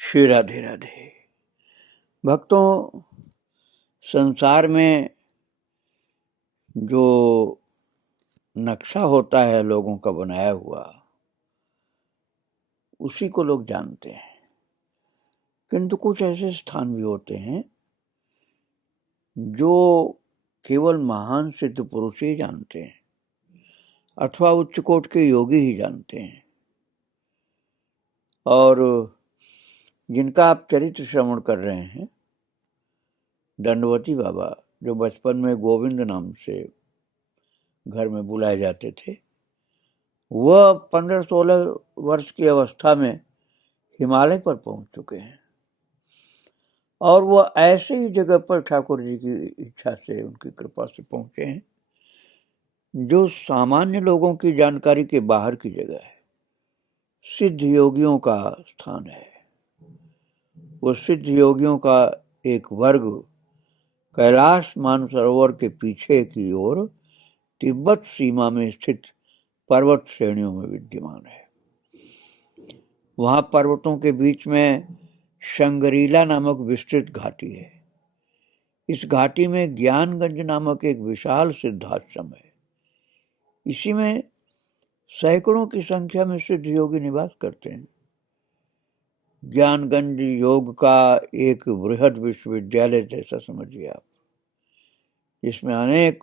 श्री राधे राधे। भक्तों, संसार में जो नक्शा होता है लोगों का बनाया हुआ, उसी को लोग जानते हैं। किंतु कुछ ऐसे स्थान भी होते हैं जो केवल महान सिद्ध पुरुष ही जानते हैं अथवा उच्च कोट के योगी ही जानते हैं, और जिनका आप चरित्र श्रवण कर रहे हैं, दंडवती बाबा, जो बचपन में गोविंद नाम से घर में बुलाए जाते थे, वह 15-16 वर्ष की अवस्था में हिमालय पर पहुंच चुके हैं। और वह ऐसे ही जगह पर ठाकुर जी की इच्छा से, उनकी कृपा से पहुंचे हैं जो सामान्य लोगों की जानकारी के बाहर की जगह है। सिद्ध योगियों का स्थान है। वो सिद्ध योगियों का एक वर्ग कैलाश मानसरोवर के पीछे की ओर तिब्बत सीमा में स्थित पर्वत श्रेणियों में विद्यमान है। वहां पर्वतों के बीच में शंगरीला नामक विस्तृत घाटी है। इस घाटी में ज्ञानगंज नामक एक विशाल सिद्धाश्रम है। इसी में सैकड़ों की संख्या में सिद्ध योगी निवास करते हैं। ज्ञानगंज योग का एक बृहद विश्वविद्यालय जैसा समझिए आप, जिसमें अनेक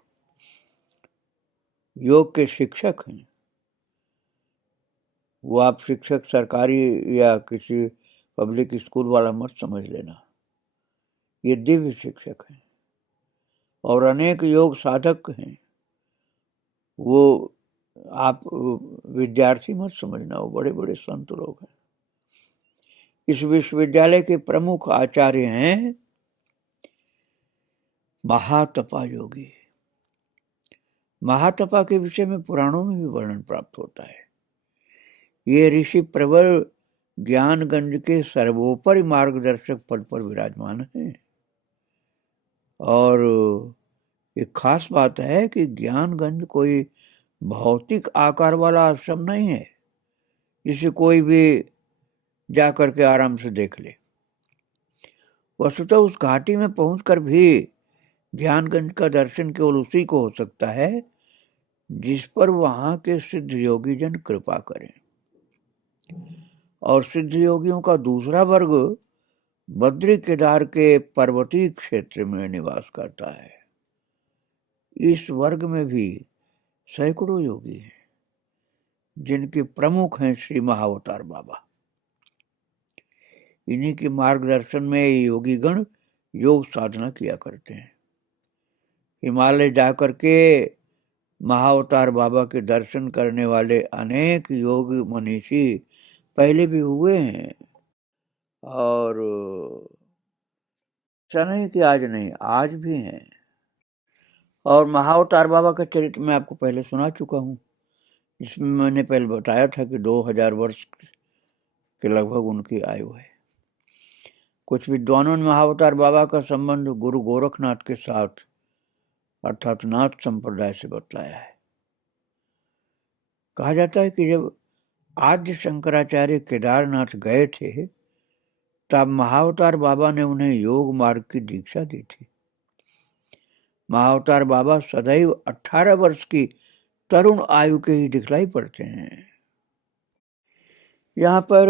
योग के शिक्षक हैं। वो आप शिक्षक सरकारी या किसी पब्लिक स्कूल वाला मत समझ लेना, ये दिव्य शिक्षक हैं। और अनेक योग साधक हैं। वो आप विद्यार्थी मत समझना, वो बड़े बड़े संत लोग हैं। इस विश्वविद्यालय के प्रमुख आचार्य हैं महातपा योगी। महातपा के विषय में पुराणों में भी वर्णन प्राप्त होता है। ये ऋषि प्रवर ज्ञानगंज के सर्वोपरि मार्गदर्शक पद पर विराजमान हैं। और एक खास बात है कि ज्ञानगंज कोई भौतिक आकार वाला आश्रम नहीं है जिसे कोई भी जाकर के आराम से देख ले। वस्तुतः उस घाटी में पहुंचकर भी ज्ञानगंज का दर्शन केवल उसी को हो सकता है जिस पर वहां के सिद्ध योगी जन कृपा करें। और सिद्ध योगियों का दूसरा वर्ग बद्री केदार के पर्वतीय क्षेत्र में निवास करता है। इस वर्ग में भी सैकड़ों योगी हैं, जिनके प्रमुख हैं श्री महाअवतार बाबा। इन्हीं के मार्गदर्शन में योगी गण योग साधना किया करते हैं। हिमालय जाकर के महाअवतार बाबा के दर्शन करने वाले अनेक योग मनीषी पहले भी हुए हैं। और ऐसा नहीं कि आज नहीं, आज भी हैं। और महाअवतार बाबा का चरित्र मैं आपको पहले सुना चुका हूँ, जिसमें मैंने पहले बताया था कि 2000 वर्ष के लगभग उनकी आयु है। कुछ विद्वानों ने महाअवतार बाबा का संबंध गुरु गोरखनाथ के साथ अर्थात नाथ संप्रदाय से बतलाया है। कहा जाता है कि जब आद्य शंकराचार्य केदारनाथ गए थे, तब महाअवतार बाबा ने उन्हें योग मार्ग की दीक्षा दी थी। महाअवतार बाबा सदैव 18 वर्ष की तरुण आयु के ही दिखलाई पड़ते हैं। यहाँ पर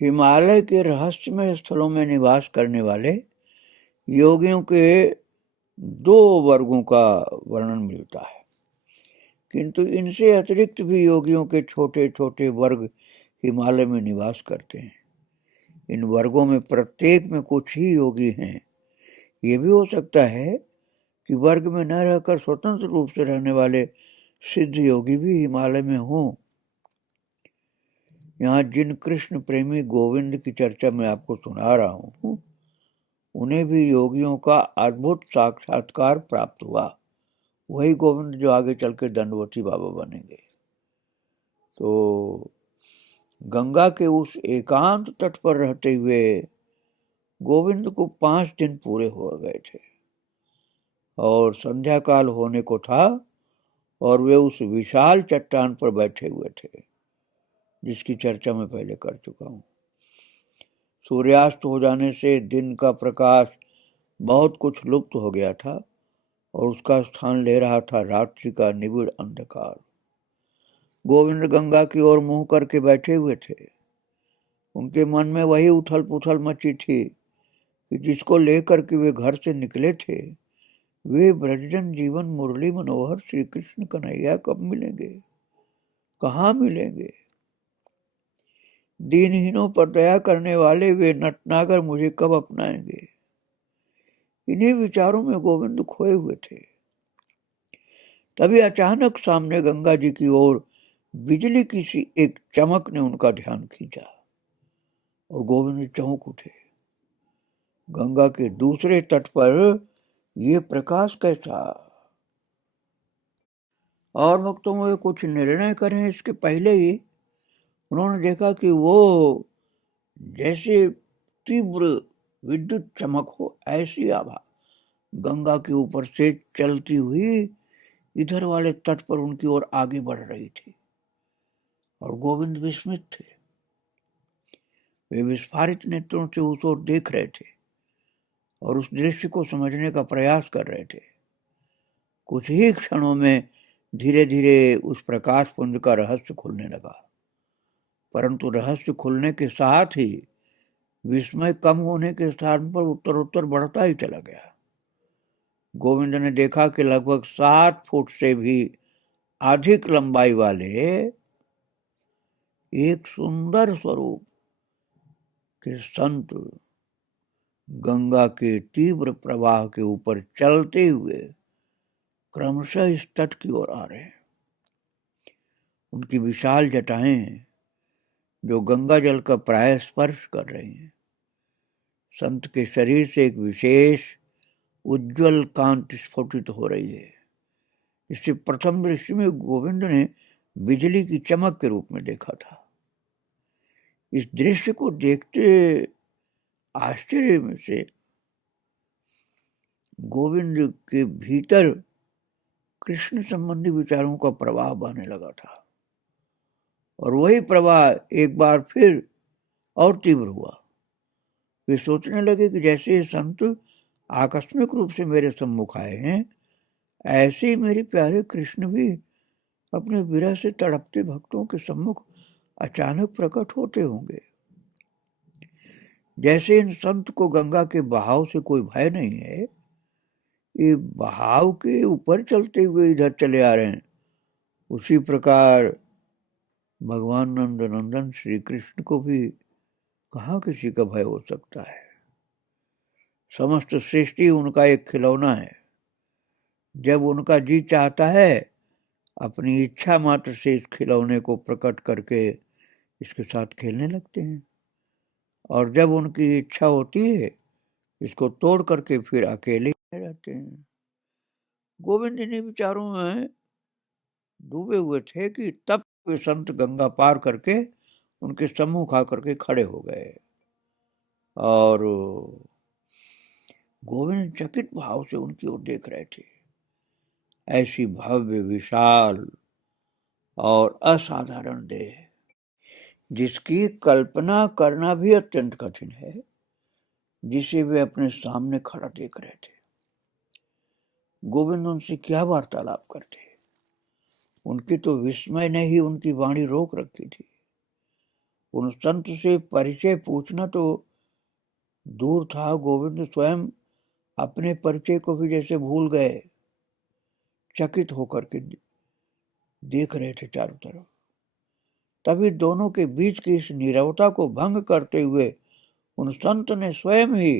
हिमालय के रहस्यमय स्थलों में निवास करने वाले योगियों के 2 वर्गों का वर्णन मिलता है, किंतु इनसे अतिरिक्त भी योगियों के छोटे छोटे वर्ग हिमालय में निवास करते हैं। इन वर्गों में प्रत्येक में कुछ ही योगी हैं। ये भी हो सकता है कि वर्ग में न रहकर स्वतंत्र रूप से रहने वाले सिद्ध योगी भी हिमालय में हों। यहाँ जिन कृष्ण प्रेमी गोविंद की चर्चा मैं आपको सुना रहा हूँ, उन्हें भी योगियों का अद्भुत साक्षात्कार प्राप्त हुआ। वही गोविंद जो आगे चल के दंडवती बाबा बनेंगे। तो गंगा के उस एकांत तट पर रहते हुए गोविंद को 5 दिन पूरे हो गए थे और संध्या काल होने को था, और वे उस विशाल चट्टान पर बैठे हुए थे जिसकी चर्चा मैं पहले कर चुका हूँ। सूर्यास्त हो जाने से दिन का प्रकाश बहुत कुछ लुप्त हो गया था और उसका स्थान ले रहा था रात्रि का निबिड़ अंधकार। गोविंद गंगा की ओर मुंह करके बैठे हुए थे। उनके मन में वही उथल पुथल मची थी कि जिसको लेकर के वे घर से निकले थे। वे ब्रजजन जीवन मुरली मनोहर श्री कृष्ण कन्हैया कब मिलेंगे, कहाँ मिलेंगे? दीनहीनों पर दया करने वाले वे नटनागर मुझे कब अपनाएंगे? इन्हीं विचारों में गोविंद खोए हुए थे। तभी अचानक सामने गंगा जी की ओर बिजली की सी एक चमक ने उनका ध्यान खींचा और गोविंद चौंक उठे। गंगा के दूसरे तट पर ये प्रकाश कैसा? और भक्तों में कुछ निर्णय करें इसके पहले ही उन्होंने देखा कि वो जैसे तीव्र विद्युत चमक हो ऐसी आभा गंगा के ऊपर से चलती हुई इधर वाले तट पर उनकी ओर आगे बढ़ रही थी और गोविंद विस्मित थे। वे विस्फारित नेत्रों से उस ओर देख रहे थे और उस दृश्य को समझने का प्रयास कर रहे थे। कुछ ही क्षणों में धीरे धीरे उस प्रकाश पुंज का रहस्य खुलने लगा, परंतु रहस्य खुलने के साथ ही विस्मय कम होने के स्थान पर उत्तरोत्तर बढ़ता ही चला गया। गोविंद ने देखा कि लगभग 7 फुट से भी अधिक लंबाई वाले एक सुंदर स्वरूप के संत गंगा के तीव्र प्रवाह के ऊपर चलते हुए क्रमशः इस तट की ओर आ रहे हैं। उनकी विशाल जटाएं जो गंगा जल का प्राय स्पर्श कर रही हैं। संत के शरीर से एक विशेष उज्जवल कांति स्फुटित हो रही है। इसे प्रथम दृष्टि में गोविंद ने बिजली की चमक के रूप में देखा था। इस दृश्य को देखते आश्चर्य में से गोविंद के भीतर कृष्ण संबंधी विचारों का प्रवाह बहने लगा था और वही प्रवाह एक बार फिर और तीव्र हुआ। वे सोचने लगे कि जैसे ये संत आकस्मिक रूप से मेरे सम्मुख आए हैं, ऐसे ही मेरे प्यारे कृष्ण भी अपने विरह से तड़पते भक्तों के सम्मुख अचानक प्रकट होते होंगे। जैसे इन संत को गंगा के बहाव से कोई भय नहीं है, ये बहाव के ऊपर चलते हुए इधर चले आ रहे हैं, उसी प्रकार भगवान नंद नंदन श्री कृष्ण को भी कहाँ किसी का भय हो सकता है। समस्त सृष्टि उनका एक खिलौना है। जब उनका जी चाहता है अपनी इच्छा मात्र से इस खिलौने को प्रकट करके इसके साथ खेलने लगते हैं और जब उनकी इच्छा होती है इसको तोड़ करके फिर अकेले ही रहते हैं। गोविंद इन्हीं विचारों में डूबे हुए थे कि तब वे संत गंगा पार करके उनके सम्मुख आकर के खड़े हो गए और गोविंद चकित भाव से उनकी ओर देख रहे थे। ऐसी भव्य विशाल और असाधारण देह जिसकी कल्पना करना भी अत्यंत कठिन है, जिसे वे अपने सामने खड़ा देख रहे थे। गोविंद उनसे क्या वार्तालाप करते? उनकी तो विस्मय ने ही उनकी वाणी रोक रखी थी। उन संत से परिचय पूछना तो दूर था, गोविंद स्वयं अपने परिचय को भी जैसे भूल गए, चकित होकर के देख रहे थे चारों तरफ। तभी दोनों के बीच की इस नीरवता को भंग करते हुए उन संत ने स्वयं ही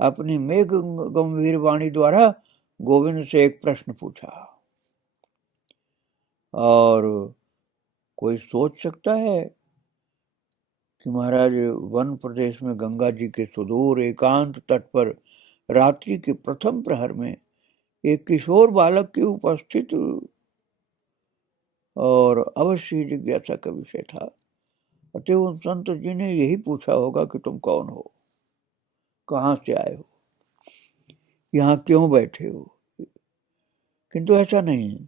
अपनी मेघ गंभीर वाणी द्वारा गोविंद से एक प्रश्न पूछा। और कोई सोच सकता है कि महाराज वन प्रदेश में गंगा जी के सुदूर एकांत तट पर रात्रि के प्रथम प्रहर में एक किशोर बालक की उपस्थित और अवश्य जिज्ञासा का विषय था। अतः उन संत जी ने यही पूछा होगा कि तुम कौन हो, कहाँ से आए हो, यहाँ क्यों बैठे हो। किंतु ऐसा नहीं,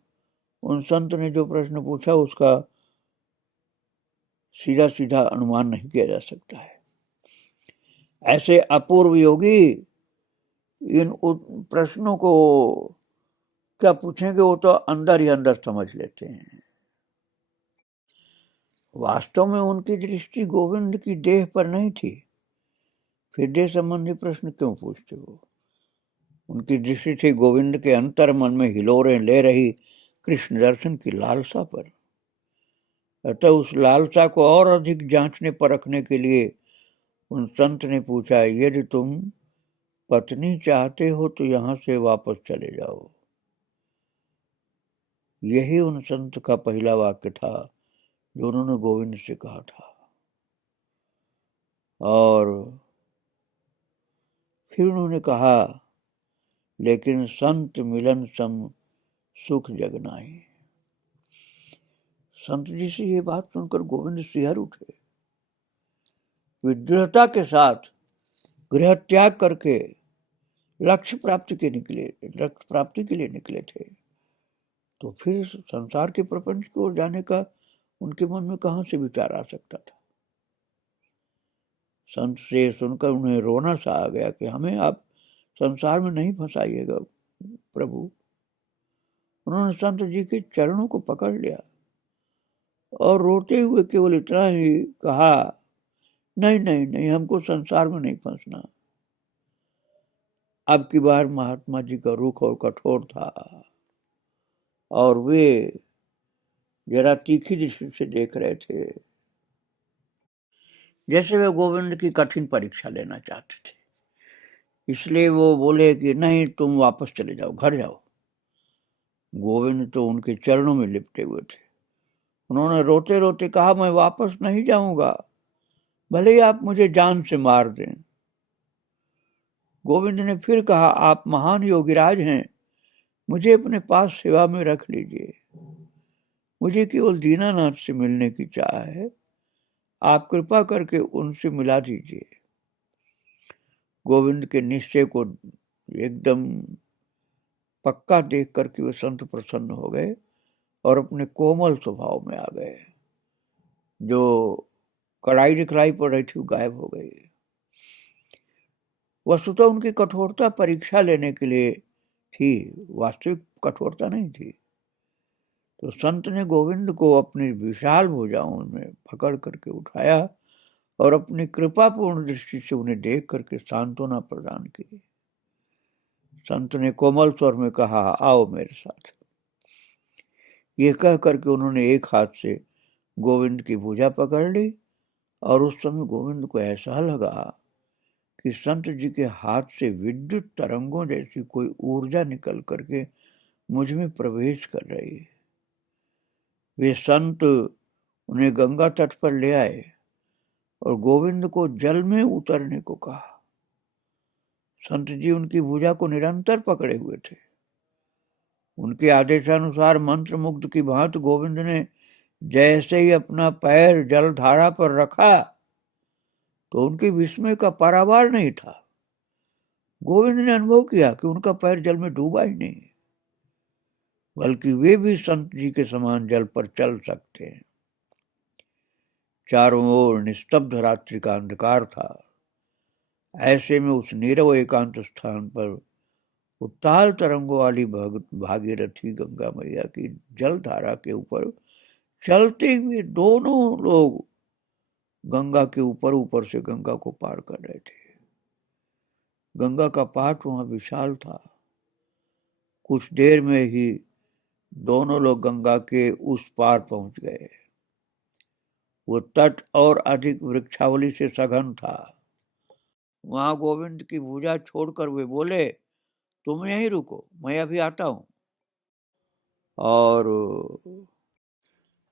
उन संत ने जो प्रश्न पूछा उसका सीधा सीधा अनुमान नहीं किया जा सकता है। ऐसे अपूर्व योगी इन प्रश्नों को क्या पूछेंगे, वो तो अंदर ही अंदर समझ लेते हैं। वास्तव में उनकी दृष्टि गोविंद की देह पर नहीं थी, फिर देह संबंधी प्रश्न क्यों पूछते हो? उनकी दृष्टि थी गोविंद के अंतर मन में हिलोरें ले रही कृष्ण दर्शन की लालसा पर। अतः उस लालसा को और अधिक जांचने परखने के लिए उन संत ने पूछा, यदि तुम पत्नी चाहते हो तो यहां से वापस चले जाओ। यही उन संत का पहला वाक्य था जो उन्होंने गोविंद से कहा था। और फिर उन्होंने कहा, लेकिन संत मिलन सम सुख जग नाहि। संत जी से ये बात सुनकर गोविंद सिहर उठे। विदृढ़ता के साथ गृह त्याग करके लक्ष्य प्राप्ति के लिए निकले थे, तो फिर संसार के प्रपंच की ओर जाने का उनके मन में कहां से विचार आ सकता था। संत से सुनकर उन्हें रोना सा आ गया कि हमें आप संसार में नहीं फंसाइएगा प्रभु। उन्होंने संत जी के चरणों को पकड़ लिया और रोते हुए केवल इतना ही कहा, नहीं नहीं नहीं, हमको संसार में नहीं फंसना। अब की बार महात्मा जी का रुख और कठोर था और वे जरा तीखी दृष्टि से देख रहे थे, जैसे वे गोविंद की कठिन परीक्षा लेना चाहते थे। इसलिए वो बोले कि नहीं, तुम वापस चले जाओ, घर जाओ। गोविंद तो उनके चरणों में लिपटे हुए थे। उन्होंने रोते रोते कहा, मैं वापस नहीं जाऊंगा, भले ही आप मुझे जान से मार दें। गोविंद ने फिर कहा, आप महान योगीराज हैं, मुझे अपने पास सेवा में रख लीजिए। मुझे केवल दीनानाथ से मिलने की चाह है, आप कृपा करके उनसे मिला दीजिए। गोविंद के निश्चय को एकदम पक्का देख करके वे संत प्रसन्न हो गए और अपने कोमल स्वभाव में आ गए। जो कड़ाई दिखलाई पड़ रही थी गायब हो गई। वस्तुतः उनकी कठोरता परीक्षा लेने के लिए थी, वास्तविक कठोरता नहीं थी। तो संत ने गोविंद को अपनी विशाल भुजाओं में पकड़ करके उठाया और अपनी कृपापूर्ण दृष्टि से उन्हें देख करके सांत्वना प्रदान की। संत ने कोमल स्वर में कहा, आओ मेरे साथ। ये कह करके उन्होंने एक हाथ से गोविंद की भुजा पकड़ ली और उस समय गोविंद को ऐसा लगा कि संत जी के हाथ से विद्युत तरंगों जैसी कोई ऊर्जा निकल करके मुझ में प्रवेश कर रही है। वे संत उन्हें गंगा तट पर ले आए और गोविंद को जल में उतरने को कहा। संत जी उनकी भुजा को निरंतर पकड़े हुए थे। उनके आदेशानुसार मंत्र मुग्ध की भांति गोविंद ने जैसे ही अपना पैर जल धारा पर रखा तो उनके विस्मय का पारावार नहीं था। गोविंद ने अनुभव किया कि उनका पैर जल में डूबा ही नहीं, बल्कि वे भी संत जी के समान जल पर चल सकते हैं। चारों ओर निस्तब्ध रात्रि का अंधकार था। ऐसे में उस नीरव एकांत स्थान पर उत्ताल तरंगों वाली भागीरथी गंगा मैया की जल धारा के ऊपर चलते हुए दोनों लोग गंगा के ऊपर ऊपर से गंगा को पार कर रहे थे। गंगा का पाट वहां विशाल था। कुछ देर में ही दोनों लोग गंगा के उस पार पहुंच गए। वो तट और अधिक वृक्षावली से सघन था। वहां गोविंद की भुजा छोड़कर वे बोले, तुम यहीं रुको, मैं अभी आता हूं। और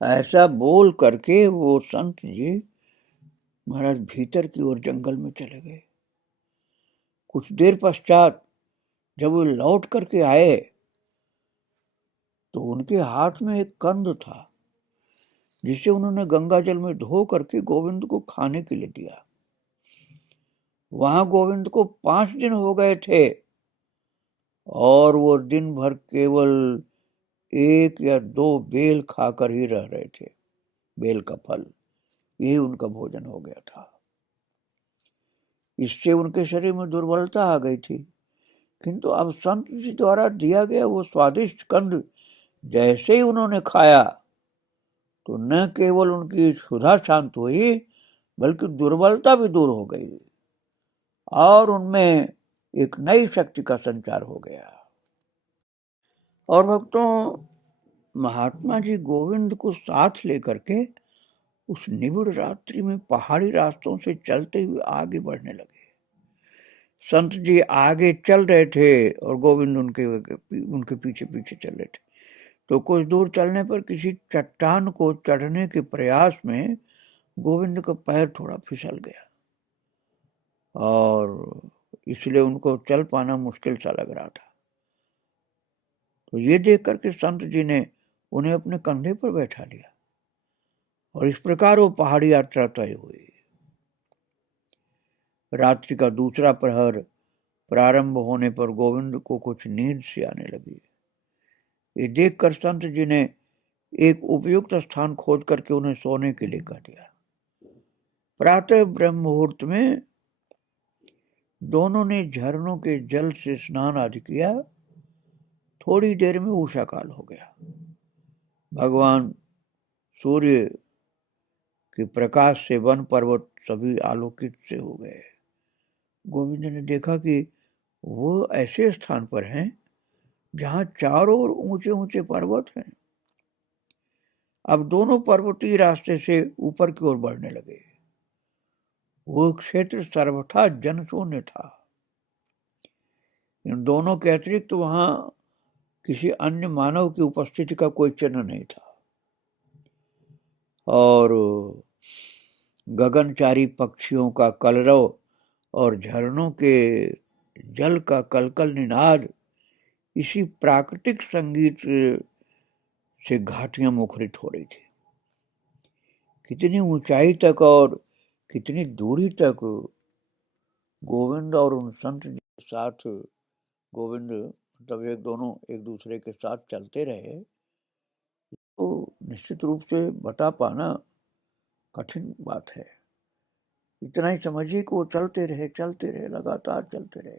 ऐसा बोल करके वो संत जी महाराज भीतर की ओर जंगल में चले गए। कुछ देर पश्चात जब वो लौट करके आए तो उनके हाथ में एक कंद था जिसे उन्होंने गंगा जल में धो करके गोविंद को खाने के लिए दिया। वहां गोविंद को 5 दिन हो गए थे और वो दिन भर केवल 1 या 2 बेल खाकर ही रह रहे थे। बेल का फल, यही उनका भोजन हो गया था। इससे उनके शरीर में दुर्बलता आ गई थी। किंतु अब संत जी द्वारा दिया गया वो स्वादिष्ट कंद जैसे ही उन्होंने खाया तो न केवल उनकी क्षुधा शांत हुई बल्कि दुर्बलता भी दूर हो गई और उनमें एक नई शक्ति का संचार हो गया। और भक्तों, महात्मा जी गोविंद को साथ लेकर के उस निबिड़ रात्रि में पहाड़ी रास्तों से चलते हुए आगे बढ़ने लगे। संत जी आगे चल रहे थे और गोविंद उनके पीछे पीछे चल रहे थे। तो कुछ दूर चलने पर किसी चट्टान को चढ़ने के प्रयास में गोविंद का पैर थोड़ा फिसल गया और इसलिए उनको चल पाना मुश्किल सा लग रहा था। तो ये देख करके संत जी ने उन्हें अपने कंधे पर बैठा लिया और इस प्रकार वो पहाड़ी यात्रा तय हुई। रात्रि का दूसरा प्रहर प्रारंभ होने पर गोविंद को कुछ नींद सी आने लगी। ये देखकर संत जी ने एक उपयुक्त स्थान खोज करके उन्हें सोने के लिए कह दिया। प्रातः ब्रह्म मुहूर्त में दोनों ने झरनों के जल से स्नान आदि किया। थोड़ी देर में उषा काल हो गया। भगवान सूर्य के प्रकाश से वन पर्वत सभी आलोकित से हो गए। गोविंद ने देखा कि वो ऐसे स्थान पर हैं जहां चारों ओर ऊंचे ऊंचे पर्वत हैं। अब दोनों पर्वतीय रास्ते से ऊपर की ओर बढ़ने लगे। वो क्षेत्र सर्वथा जनशून्य था। इन दोनों के अतिरिक्त वहां किसी अन्य मानव की उपस्थिति का कोई चिन्ह नहीं था और गगनचारी पक्षियों का कलरव और झरनों के जल का कलकल निनाद इसी प्राकृतिक संगीत से घाटियां मुखरित हो रही थी। कितनी ऊंचाई तक और कितनी दूरी तक गोविंद और उन संत जी के साथ गोविंद मतलब एक दोनों एक दूसरे के साथ चलते रहे, तो निश्चित रूप से बता पाना कठिन बात है। इतना ही समझिए कि वो चलते रहे लगातार चलते रहे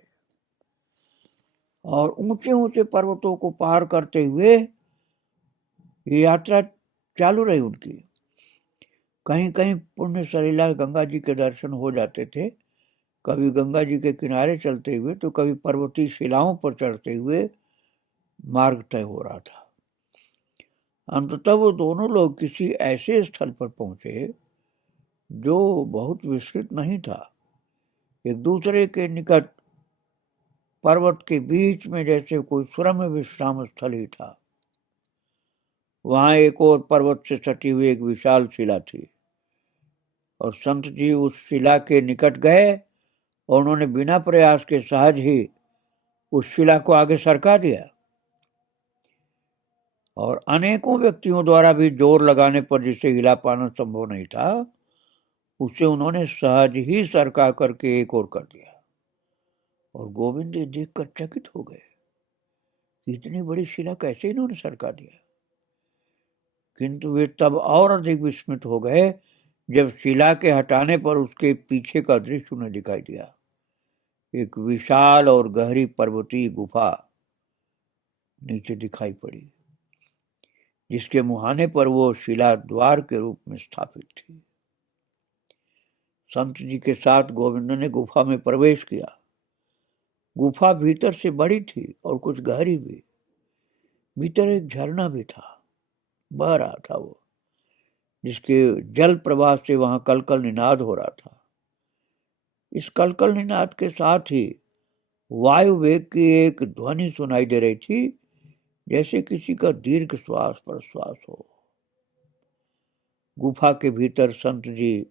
और ऊंचे ऊंचे पर्वतों को पार करते हुए ये यात्रा चालू रही उनकी। कहीं कहीं पुण्य सलीला गंगा जी के दर्शन हो जाते थे। कभी गंगा जी के किनारे चलते हुए तो कभी पर्वतीय शिलाओं पर चढ़ते हुए मार्ग तय हो रहा था। अंततः वो दोनों लोग किसी ऐसे स्थल पर पहुंचे जो बहुत विस्तृत नहीं था। एक दूसरे के निकट पर्वत के बीच में जैसे कोई सुरम्य विश्राम स्थल ही था। वहां एक और पर्वत से सटी हुई एक विशाल शिला थी और संत जी उस शिला के निकट गए और उन्होंने बिना प्रयास के सहज ही उस शिला को आगे सरका दिया और अनेकों व्यक्तियों द्वारा भी जोर लगाने पर जिसे हिला पाना संभव नहीं था उसे उन्होंने सहज ही सरका करके एक और कर दिया। और गोविंद देखकर चकित हो गए कि इतनी बड़ी शिला कैसे इन्होंने सरका दिया। किंतु वे तब और अधिक विस्मित हो गए जब शिला के हटाने पर उसके पीछे का दृश्य उन्हें दिखाई दिया। एक विशाल और गहरी पर्वतीय गुफा नीचे दिखाई पड़ी जिसके मुहाने पर वो शिला द्वार के रूप में स्थापित थी। संत जी के साथ गोविंद ने गुफा में प्रवेश किया। गुफा भीतर से बड़ी थी और कुछ गहरी भी। भीतर एक झरना भी था, बह रहा था वो, जिसके जल प्रवाह से वहां कलकल निनाद हो रहा था। इस कलकल निनाद के साथ ही वायु वेग की एक ध्वनि सुनाई दे रही थी जैसे किसी का दीर्घ श्वास प्रश्वास हो। गुफा के भीतर संत जी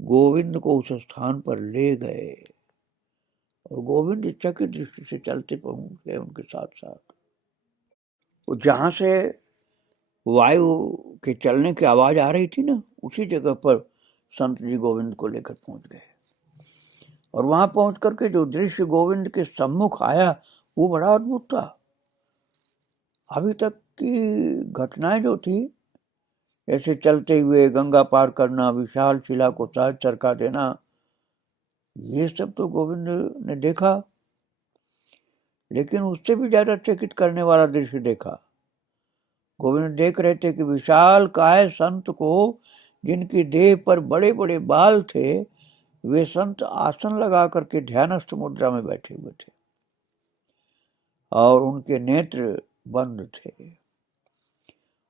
गोविंद को उस स्थान पर ले गए और गोविंद चकित दृष्टि से चलते पहुंच गए उनके साथ साथ। जहां से वायु के चलने की आवाज आ रही थी ना, उसी जगह पर संत जी गोविंद को लेकर पहुंच गए और वहां पहुंच करके जो दृश्य गोविंद के सम्मुख आया वो बड़ा अद्भुत था। अभी तक की घटनाएं जो थी, जैसे चलते हुए गंगा पार करना, विशाल शिला को सहज सरका देना, ये सब तो गोविंद ने देखा, लेकिन उससे भी ज्यादा चकित करने वाला दृश्य देखा। गोविंद देख रहे थे कि विशाल काय संत को, जिनकी देह पर बड़े बड़े बाल थे, वे संत आसन लगा करके ध्यानस्थ मुद्रा में बैठे हुए थे और उनके नेत्र बंद थे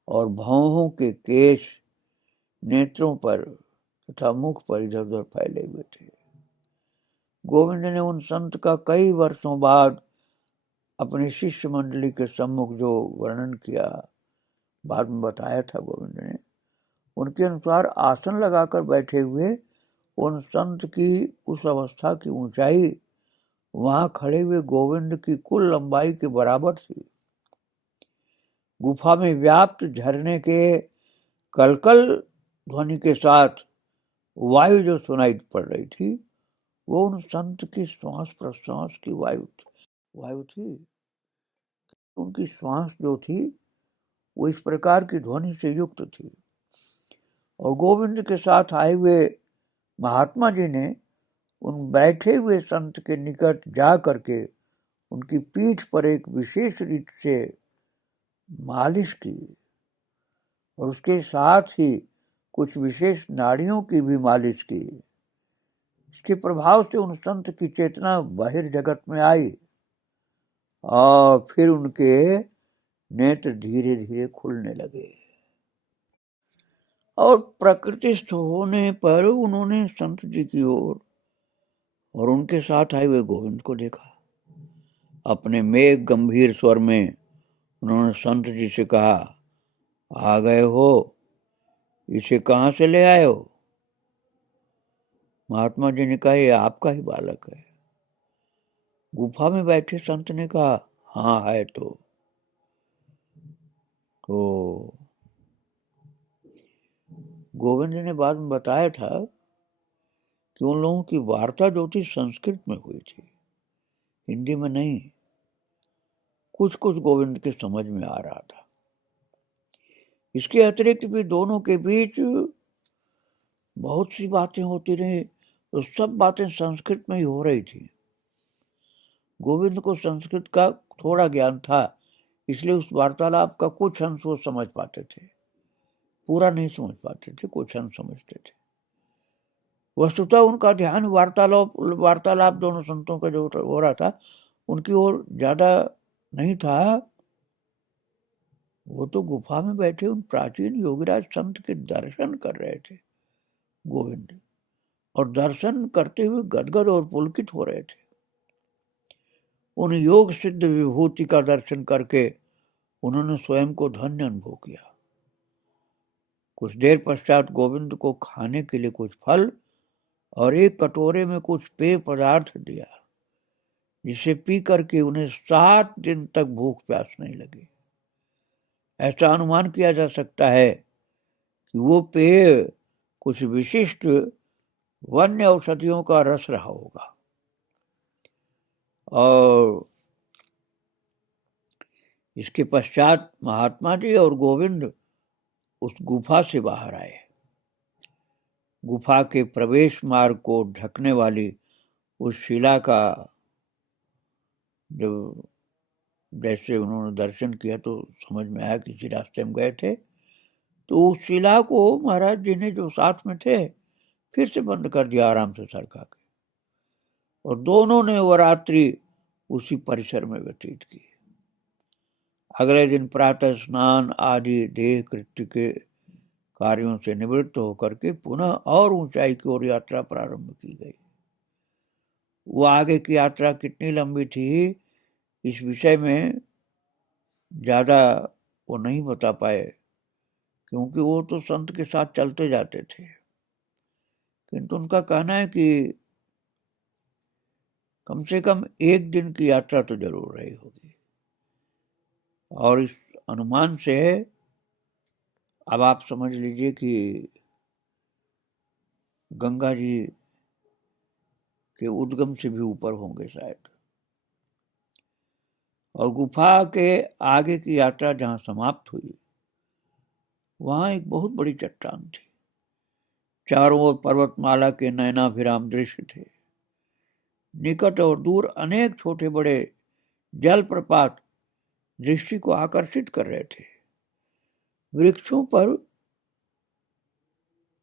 और भौहों के केश नेत्रों पर तथा मुख पर इधर उधर फैले हुए थे। गोविंद ने उन संत का कई वर्षों बाद अपने शिष्य मंडली के सम्मुख जो वर्णन किया, बाद में बताया था गोविंद ने, उनके अनुसार आसन लगाकर बैठे हुए उन संत की उस अवस्था की ऊंचाई वहां खड़े हुए गोविंद की कुल लंबाई के बराबर थी। गुफा में व्याप्त झरने के कलकल ध्वनि के साथ वायु जो सुनाई पड़ रही थी, वो उन संत की श्वास प्रश्वास की वायु थी। उनकी श्वास जो थी वो इस प्रकार की ध्वनि से युक्त थी। और गोविंद के साथ आए हुए महात्मा जी ने उन बैठे हुए संत के निकट जा करके उनकी पीठ पर एक विशेष रीत से मालिश की और उसके साथ ही कुछ विशेष नाड़ियों की भी मालिश की। इसके प्रभाव से उन संत की चेतना बहिर्जगत में आई और फिर उनके नेत्र धीरे धीरे खुलने लगे और प्रकृतिस्थ होने पर उन्होंने संत जी की ओर और उनके साथ आए हुए गोविंद को देखा। अपने मेघ गंभीर स्वर में उन्होंने संत जी से कहा, आ गए हो, इसे कहाँ से ले आए हो? महात्मा जी ने कहा, ये आपका ही बालक है। गुफा में बैठे संत ने कहा, हाँ है। तो गोविंद ने बाद में बताया था कि उन लोगों की वार्ता जो थी संस्कृत में हुई थी, हिंदी में नहीं। कुछ कुछ गोविंद के समझ में आ रहा था। इसके अतिरिक्त भी दोनों के बीच बहुत सी बातें होती रही, तो सब बातें संस्कृत में ही हो रही थी। गोविंद को संस्कृत का थोड़ा ज्ञान था, इसलिए उस वार्तालाप का कुछ अंश वो समझ पाते थे, पूरा नहीं समझ पाते थे, कुछ अंश समझते थे। वस्तुतः उनका ध्यान वार्तालाप दोनों संतों का जो हो रहा था उनकी ओर ज्यादा नहीं था। वो तो गुफा में बैठे उन प्राचीन योगीराज संत के दर्शन कर रहे थे गोविंद, और दर्शन करते हुए गदगद और पुलकित हो रहे थे। उन योग सिद्ध विभूति का दर्शन करके उन्होंने स्वयं को धन्य अनुभव किया। कुछ देर पश्चात गोविंद को खाने के लिए कुछ फल और एक कटोरे में कुछ पेय पदार्थ दिया, जिसे पी करके उन्हें 7 दिन तक भूख प्यास नहीं लगी। ऐसा अनुमान किया जा सकता है कि वो पेय कुछ विशिष्ट वन्य औषधियों का रस रहा होगा। और इसके पश्चात महात्मा जी और गोविंद उस गुफा से बाहर आए। गुफा के प्रवेश मार्ग को ढकने वाली उस शिला का जब जैसे उन्होंने दर्शन किया तो समझ में आया किसी रास्ते में गए थे, तो उस शिला को महाराज जी ने जो साथ में थे फिर से बंद कर दिया आराम से सरका के, और दोनों ने वो रात्रि उसी परिसर में व्यतीत की। अगले दिन प्रातः स्नान आदि देह कृत्य के कार्यों से निवृत्त होकर के पुनः और ऊंचाई की ओर यात्रा प्रारंभ की गई। वो आगे की यात्रा कितनी लंबी थी इस विषय में ज्यादा वो नहीं बता पाए, क्योंकि वो तो संत के साथ चलते जाते थे। किंतु उनका कहना है कि कम से कम 1 दिन की यात्रा तो जरूर रही होगी। और इस अनुमान से अब आप समझ लीजिए कि गंगा जी के उद्गम से भी ऊपर होंगे शायद। और गुफा के आगे की यात्रा जहां समाप्त हुई, वहां एक बहुत बड़ी चट्टान थी। चारों ओर पर्वतमाला के नयनाभिराम दृश्य थे। निकट और दूर अनेक छोटे बड़े जलप्रपात दृष्टि को आकर्षित कर रहे थे। वृक्षों पर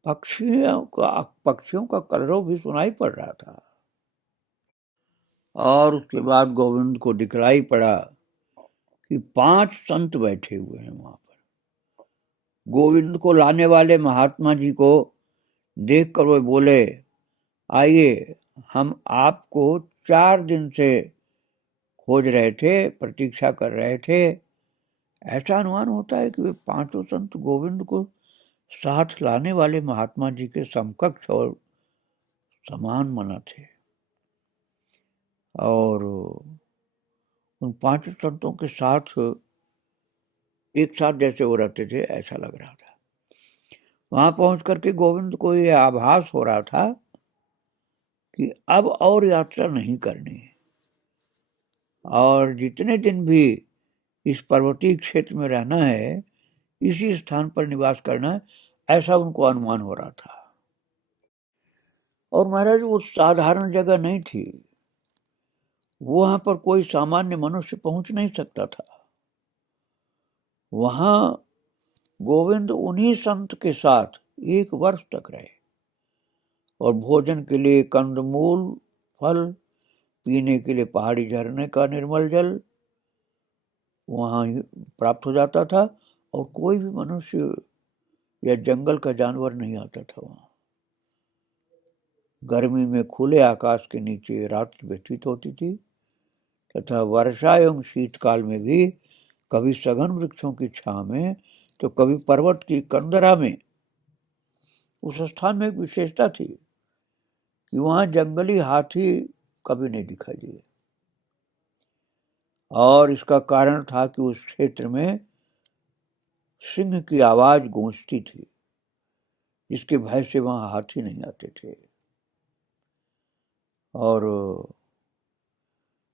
पक्षियों का कलरव भी सुनाई पड़ रहा था। और उसके बाद गोविंद को दिखलाई पड़ा कि 5 संत बैठे हुए हैं वहां पर। गोविंद को लाने वाले महात्मा जी को देखकर वे बोले, आइए, हम आपको 4 दिन से खोज रहे थे, प्रतीक्षा कर रहे थे। ऐसा अनुमान होता है कि वे 5 संत गोविंद को साथ लाने वाले महात्मा जी के समकक्ष और समान मना थे। और उन 5 संतों के साथ एक साथ जैसे वो रहते थे, ऐसा लग रहा था। वहां पहुंच करके गोविंद को यह आभास हो रहा था कि अब और यात्रा नहीं करनी है, और जितने दिन भी इस पर्वतीय क्षेत्र में रहना है, इसी स्थान पर निवास करना है, ऐसा उनको अनुमान हो रहा था। और महाराज, वो साधारण जगह नहीं थी, वहां पर कोई सामान्य मनुष्य पहुंच नहीं सकता था। वहां गोविंद उन्हीं संत के साथ 1 वर्ष तक रहे, और भोजन के लिए कंदमूल, फल, पीने के लिए पहाड़ी झरने का निर्मल जल वहां प्राप्त हो जाता था, और कोई भी मनुष्य या जंगल का जानवर नहीं आता था वहां। गर्मी में खुले आकाश के नीचे रात्रि व्यतीत होती थी, तथा वर्षा एवं शीतकाल में भी कभी सघन वृक्षों की छांव में तो कभी पर्वत की कंदरा में। उस स्थान में एक विशेषता थी कि वहां जंगली हाथी कभी नहीं दिखाई दिए, और इसका कारण था कि उस क्षेत्र में सिंह की आवाज गूंजती थी, जिसके भय से वहां हाथी नहीं आते थे। और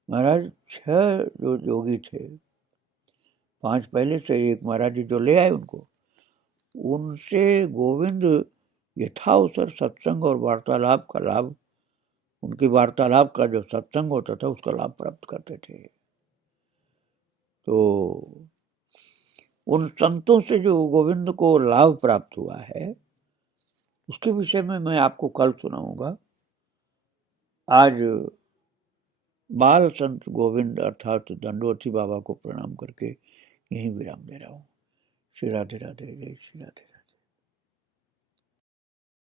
महाराज 6 जो योगी थे, 5 पहले से, एक महाराज जी जो ले आए उनको, उनसे गोविंद यथावसर सत्संग और वार्तालाप का लाभ, उनकी वार्तालाप का जो सत्संग होता था उसका लाभ प्राप्त करते थे। तो उन संतों से जो गोविंद को लाभ प्राप्त हुआ है, उसके विषय में मैं आपको कल सुनाऊंगा। आज बाल संत गोविंद अर्थात दंडवती बाबा को प्रणाम करके यहीं विराम दे रहा हूँ। श्री राधे राधे, जय श्री राधे।